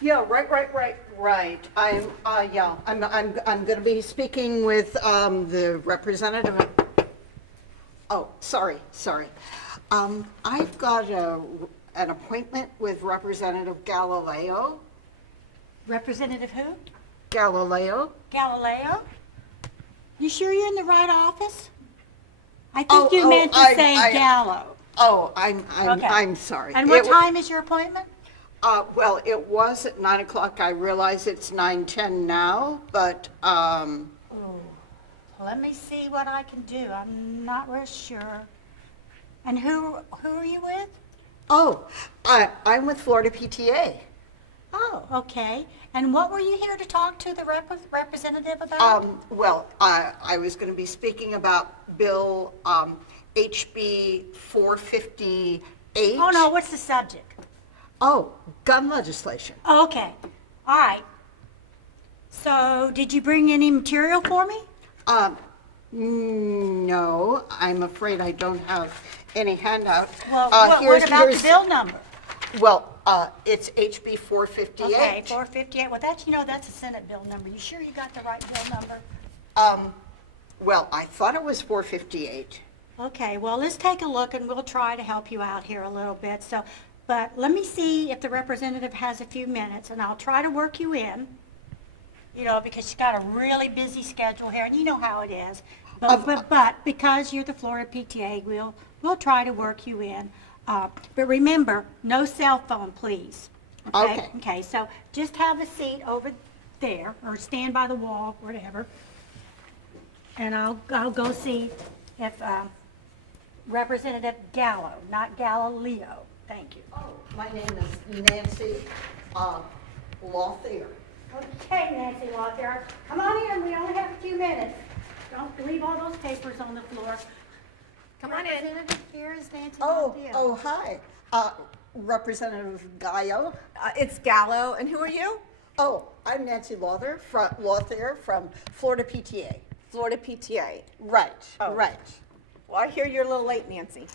Yeah, right. I'm going to be speaking with the representative. Oh, sorry. I've got an appointment with Representative Galileo. Representative who? Galileo? Galileo? You sure you're in the right office? I Oh, think you oh, meant to I- say I- Gallo. Oh, Okay. I'm sorry. And what It wa- time is your appointment? Well, it was at 9 o'clock. I realize it's 9:10 now, but, Ooh, let me see what I can do. I'm not real sure. And who are you with? I'm with Florida PTA. Oh, okay. And what were you here to talk to the representative about? Well, I was going to be speaking about Bill HB 458. Oh, no, what's the subject? Oh, gun legislation. Oh, okay. All right. So, did you bring any material for me? No, I'm afraid I don't have any handout. Well, what about the bill number? Well, it's HB 458. Okay, 458. Well, that's a Senate bill number. You sure you got the right bill number? Well, I thought it was 458. Okay, well, let's take a look and we'll try to help you out here a little bit. So, but let me see if the representative has a few minutes and I'll try to work you in, because she's got a really busy schedule here and you know how it is. But because you're the Florida PTA, we'll try to work you in. But remember, no cell phone, please. Okay. Okay, so just have a seat over there or stand by the wall, whatever. And I'll go see if Representative Gallo, not Galileo. Thank you. Oh, my name is Nancy Lothier. Okay, Nancy Lothair, come on in. We only have a few minutes. Don't leave all those papers on the floor. Come on in. Representative, here is Nancy Oh, Lothair. hi. Representative Gallo. It's Gallo, and who are you? Oh, I'm Nancy Lothier from Florida PTA. Florida PTA. Right, Oh. right. Well, I hear you're a little late, Nancy.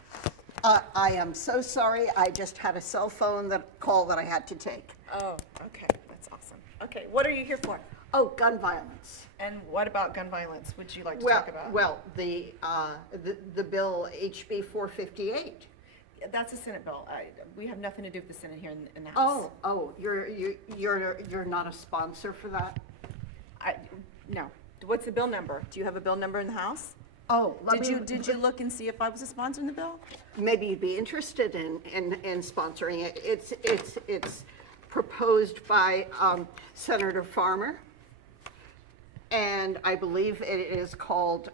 I am so sorry. I just had a cell phone call that I had to take. Oh, okay. That's awesome. Okay, what are you here for? Oh, gun violence. And what about gun violence would you like to Well, talk about? well, the bill HB 458. That's a Senate bill. We have nothing to do with the Senate here in the House. You're not a sponsor for that? No. What's the bill number? Do you have a bill number in the House? Oh, Did you look and see if I was a sponsor in the bill? Maybe you'd be interested in sponsoring it. It's proposed by Senator Farmer, and I believe it is called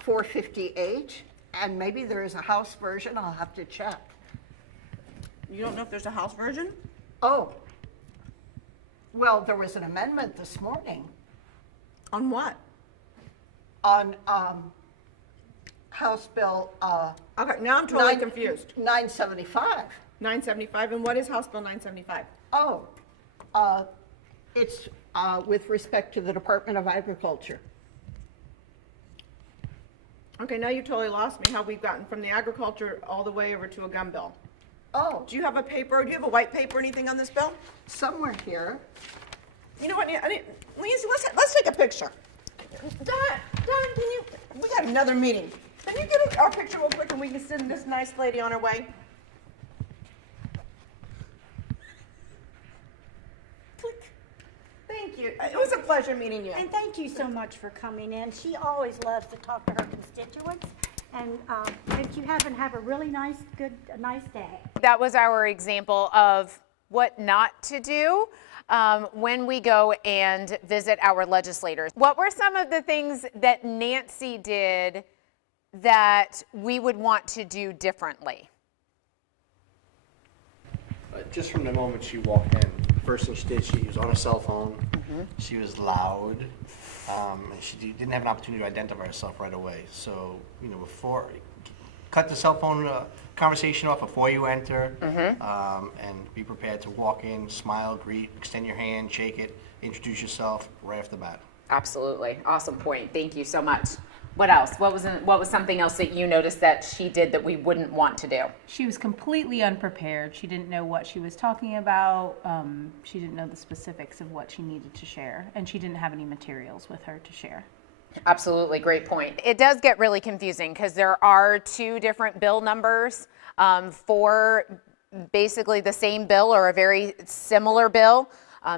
458, and maybe there is a House version. I'll have to check. You don't know if there's a House version? Oh, well, there was an amendment this morning On what? on House Bill Okay, now I'm totally confused. 975. 975, and what is House Bill 975? Oh, it's with respect to the Department of Agriculture. Okay, now you totally lost me, how we've gotten from the agriculture all the way over to a gun bill. Oh, Do you have a paper, do you have a white paper or anything on this bill? somewhere here. You know what, Nancy, let's take a picture. Don, can you, we got another meeting. Can you get our picture real quick and we can send this nice lady on her way? Click. Thank you. It was a pleasure meeting you. And thank you so much for coming in. She always loves to talk to her constituents. And thank you. Have a really nice day. That was our example of what not to do when we go and visit our legislators. What were some of the things that Nancy did that we would want to do differently? Just from the moment she walked in, the first thing she did, she was on her cell phone. She was loud. And she didn't have an opportunity to identify herself right away. So, before, cut the cell phone conversation off before you enter, and be prepared to walk in, smile, greet, extend your hand, shake it, introduce yourself right off the bat. Absolutely. Awesome point. Thank you so much. What else? What was something else that you noticed that she did that we wouldn't want to do? She was completely unprepared. She didn't know what she was talking about. She didn't know the specifics of what she needed to share, and she didn't have any materials with her to share. Absolutely, great point. It does get really confusing because there are two different bill numbers for basically the same bill or a very similar bill.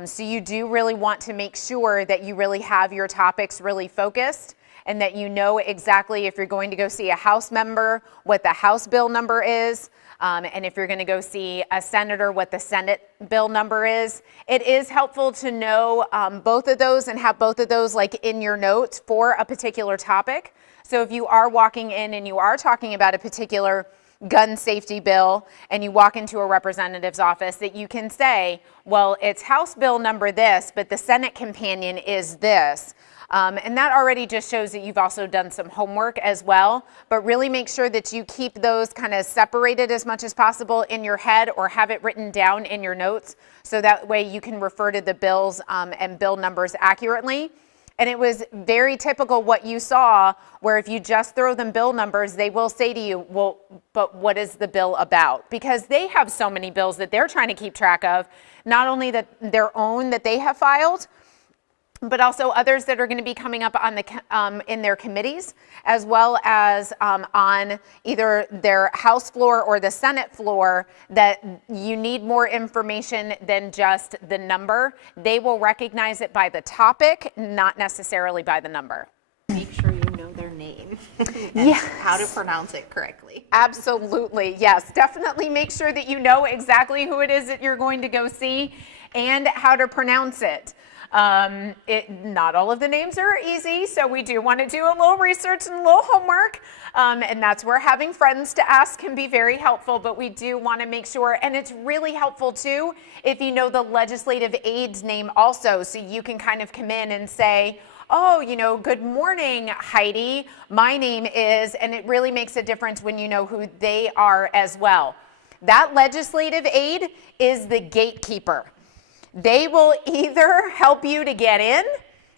So you do really want to make sure that you really have your topics really focused and that you know exactly if you're going to go see a House member, what the House bill number is, and if you're going to go see a senator, what the Senate bill number is. It is helpful to know both of those and have both of those like in your notes for a particular topic. So if you are walking in and you are talking about a particular gun safety bill and you walk into a representative's office, that you can say, well, it's House bill number this, but the Senate companion is this. And that already just shows that you've also done some homework as well, but really make sure that you keep those kind of separated as much as possible in your head or have it written down in your notes so that way you can refer to the bills and bill numbers accurately. And it was very typical what you saw, where if you just throw them bill numbers, they will say to you, well, but what is the bill about? Because they have so many bills that they're trying to keep track of, not only that their own that they have filed, but also others that are going to be coming up on the in their committees, as well as on either their House floor or the Senate floor, that you need more information than just the number. They will recognize it by the topic, not necessarily by the number. Make sure you know their name and Yes. how to pronounce it correctly. Absolutely, yes. Definitely make sure that you know exactly who it is that you're going to go see and how to pronounce it. Not all of the names are easy, so we do want to do a little research and a little homework, and that's where having friends to ask can be very helpful, but we do want to make sure, and it's really helpful too if you know the legislative aide's name also, so you can kind of come in and say, oh, you know, good morning, Heidi, my name is, and it really makes a difference when you know who they are as well. That legislative aide is the gatekeeper. They will either help you to get in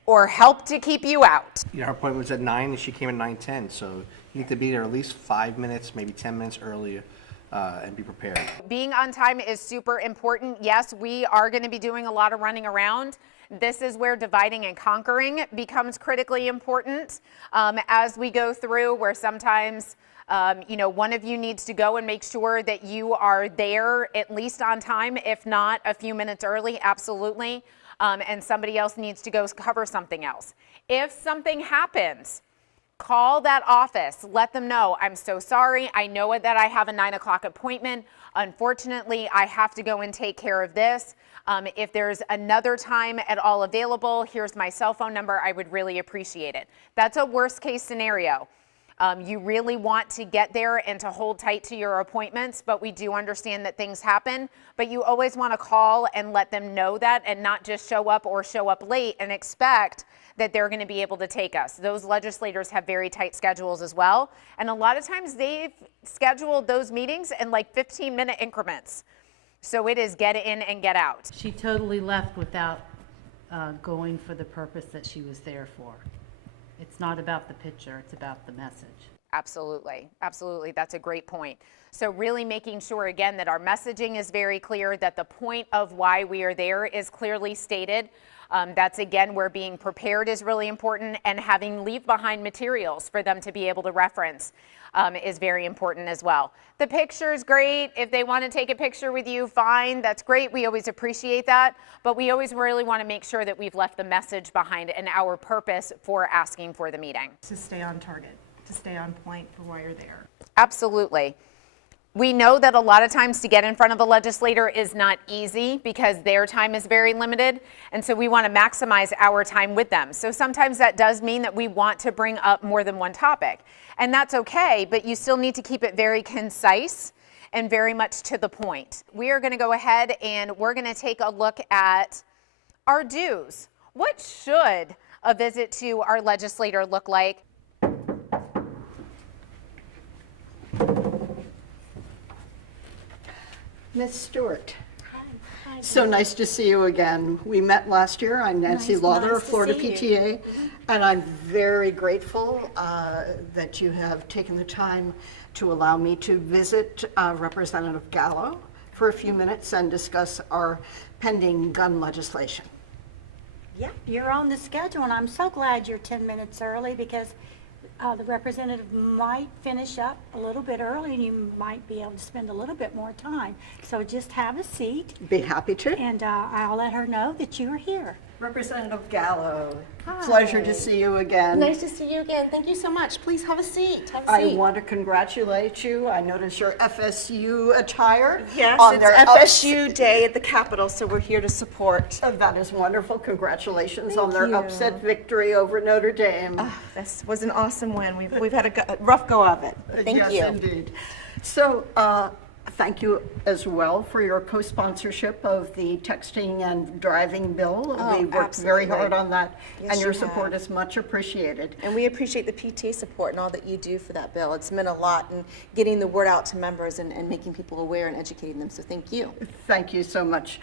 or help to keep you out. You know, her appointment was at 9 and she came at 9:10, so you need to be there at least 5 minutes, maybe 10 minutes earlier, and be prepared. Being on time is super important. Yes, we are going to be doing a lot of running around. This is where dividing and conquering becomes critically important as we go through, where sometimes you know, one of you needs to go and make sure that you are there at least on time, if not a few minutes early, absolutely. And somebody else needs to go cover something else. If something happens, call that office. Let them know, I'm so sorry. I know that I have a 9 o'clock appointment. Unfortunately, I have to go and take care of this. If there's another time at all available, here's my cell phone number. I would really appreciate it. That's a worst case scenario. You really want to get there and to hold tight to your appointments, but we do understand that things happen. But you always want to call and let them know that, and not just show up or show up late and expect that they're going to be able to take us. Those legislators have very tight schedules as well. And a lot of times they've scheduled those meetings in like 15-minute increments. So it is get in and get out. She totally left without going for the purpose that she was there for. It's not about the picture, it's about the message. Absolutely, absolutely. That's a great point. So really making sure, again, that our messaging is very clear, that the point of why we are there is clearly stated. That's, again, where being prepared is really important, and having leave behind materials for them to be able to reference is very important as well. The picture is great. If they want to take a picture with you, fine. That's great. We always appreciate that. But we always really want to make sure that we've left the message behind and our purpose for asking for the meeting. To stay on target, to stay on point for why you're there. Absolutely. We know that a lot of times to get in front of a legislator is not easy because their time is very limited, and so we want to maximize our time with them. So sometimes that does mean that we want to bring up more than one topic, and that's okay, but you still need to keep it very concise and very much to the point. We are going to go ahead and we're going to take a look at our dues. What should a visit to our legislator look like? Ms. Stewart. So nice to see you again. We met last year. I'm Nancy Lauder of Florida PTA. And I'm very grateful that you have taken the time to allow me to visit Representative Gallo for a few minutes and discuss our pending gun legislation. Yep, you're on the schedule, and I'm so glad you're 10 minutes early because the representative might finish up a little bit early and you might be able to spend a little bit more time. So just have a seat, Be happy to. and I'll let her know that you are here. Representative Gallo, pleasure to see you again. Nice to see you again. Thank you so much. Please have a seat. Have a I seat. want to congratulate you. I notice your FSU attire. Yes, on it's their FSU Day at the Capitol, so we're here to support. That is wonderful. Congratulations on Thank their you. upset victory over Notre Dame. This was an awesome win. We've had a rough go of it. Thank you. Yes, indeed. So, thank you as well for your co-sponsorship of the texting and driving bill. We worked very absolutely. hard on that, Yes, and your you support have. is much appreciated. And we appreciate the PTA support and all that you do for that bill. It's meant a lot in getting the word out to members and making people aware and educating them, so thank you. Thank you so much.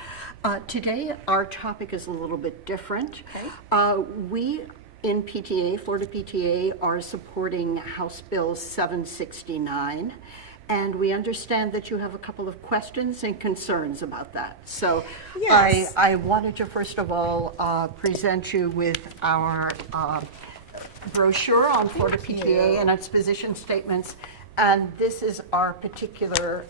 Today, our topic is a little bit different. We in PTA, Florida PTA, are supporting House Bill 769. And we understand that you have a couple of questions and concerns about that. So Yes. I wanted to first of all present you with our brochure on Florida PTA and its position statements. And this is our particular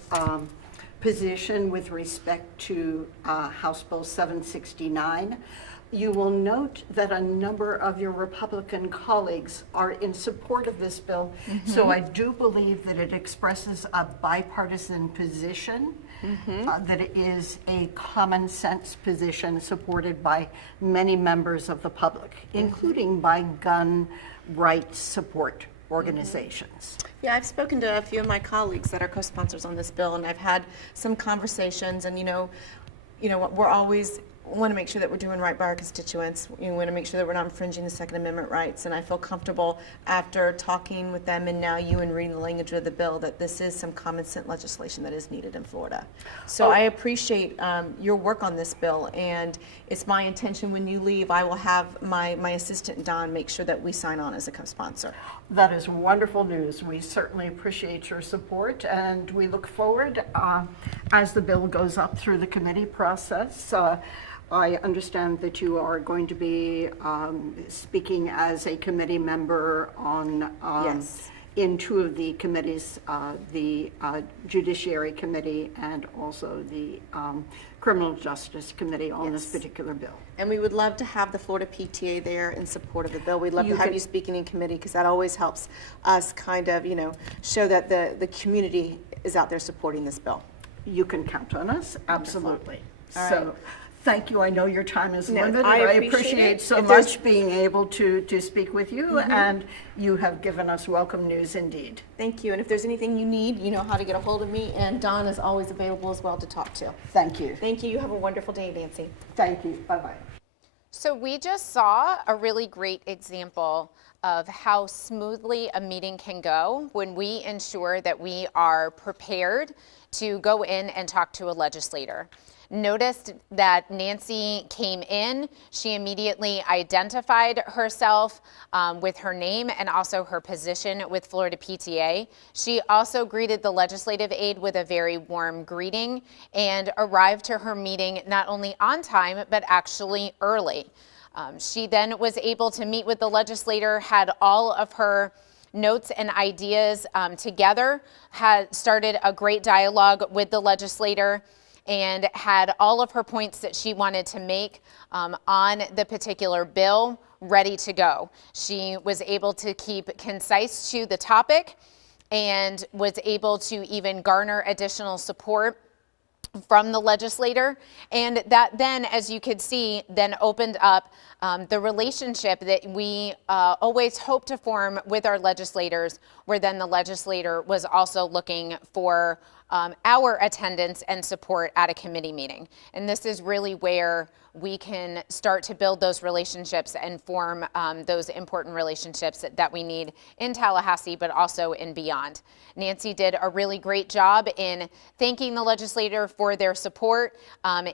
position with respect to House Bill 769. You will note that a number of your Republican colleagues are in support of this bill. So I do believe that it expresses a bipartisan position, that it is a common sense position supported by many members of the public, including by gun rights support organizations. Yeah, I've spoken to a few of my colleagues that are co-sponsors on this bill, and I've had some conversations, and we're always want to make sure that we're doing right by our constituents. We want to make sure that we're not infringing the Second Amendment rights, and I feel comfortable after talking with them and now you and reading the language of the bill that this is some common sense legislation that is needed in Florida. So I appreciate your work on this bill, and it's my intention when you leave, I will have my assistant Don make sure that we sign on as a co-sponsor. That is wonderful news. We certainly appreciate your support, and we look forward as the bill goes up through the committee process. I understand that you are going to be speaking as a committee member on Yes. in two of the committees, the Judiciary Committee and also the Criminal Justice Committee on this Yes. particular bill. And we would love to have the Florida PTA there in support of the bill. We'd love You to have could- you speaking in committee because that always helps us kind of, show that the community is out there supporting this bill. You can count on us, absolutely. All So, right. thank you. I know your time is No, limited. I I appreciate appreciate it. so If there's- much being able to speak with you, and you have given us welcome news indeed. Thank you. And if there's anything you need, you know how to get a hold of me, and Don is always available as well to talk to. Thank you. Thank you. You have a wonderful day, Nancy. Thank you. Bye-bye. So we just saw a really great example of how smoothly a meeting can go when we ensure that we are prepared to go in and talk to a legislator. Noticed that Nancy came in, she immediately identified herself with her name and also her position with Florida PTA. She also greeted the legislative aide with a very warm greeting and arrived to her meeting not only on time, but actually early. She then was able to meet with the legislator, had all of her notes and ideas together, had started a great dialogue with the legislator, and had all of her points that she wanted to make on the particular bill ready to go. She was able to keep concise to the topic and was able to even garner additional support from the legislator. And that then, as you could see, then opened up the relationship that we always hope to form with our legislators, where then the legislator was also looking for our attendance and support at a committee meeting. And this is really where we can start to build those relationships and form those important relationships that we need in Tallahassee, but also in beyond. Nancy did a really great job in thanking the legislator for their support,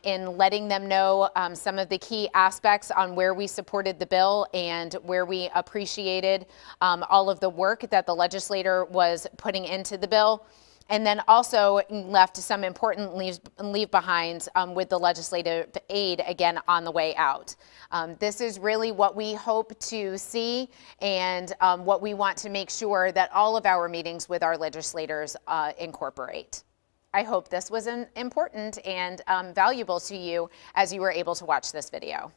in letting them know some of the key aspects on where we supported the bill and where we appreciated all of the work that the legislator was putting into the bill. And then also left some important leave behinds with the legislative aid, again, on the way out. This is really what we hope to see and what we want to make sure that all of our meetings with our legislators incorporate. I hope this was important and valuable to you as you were able to watch this video.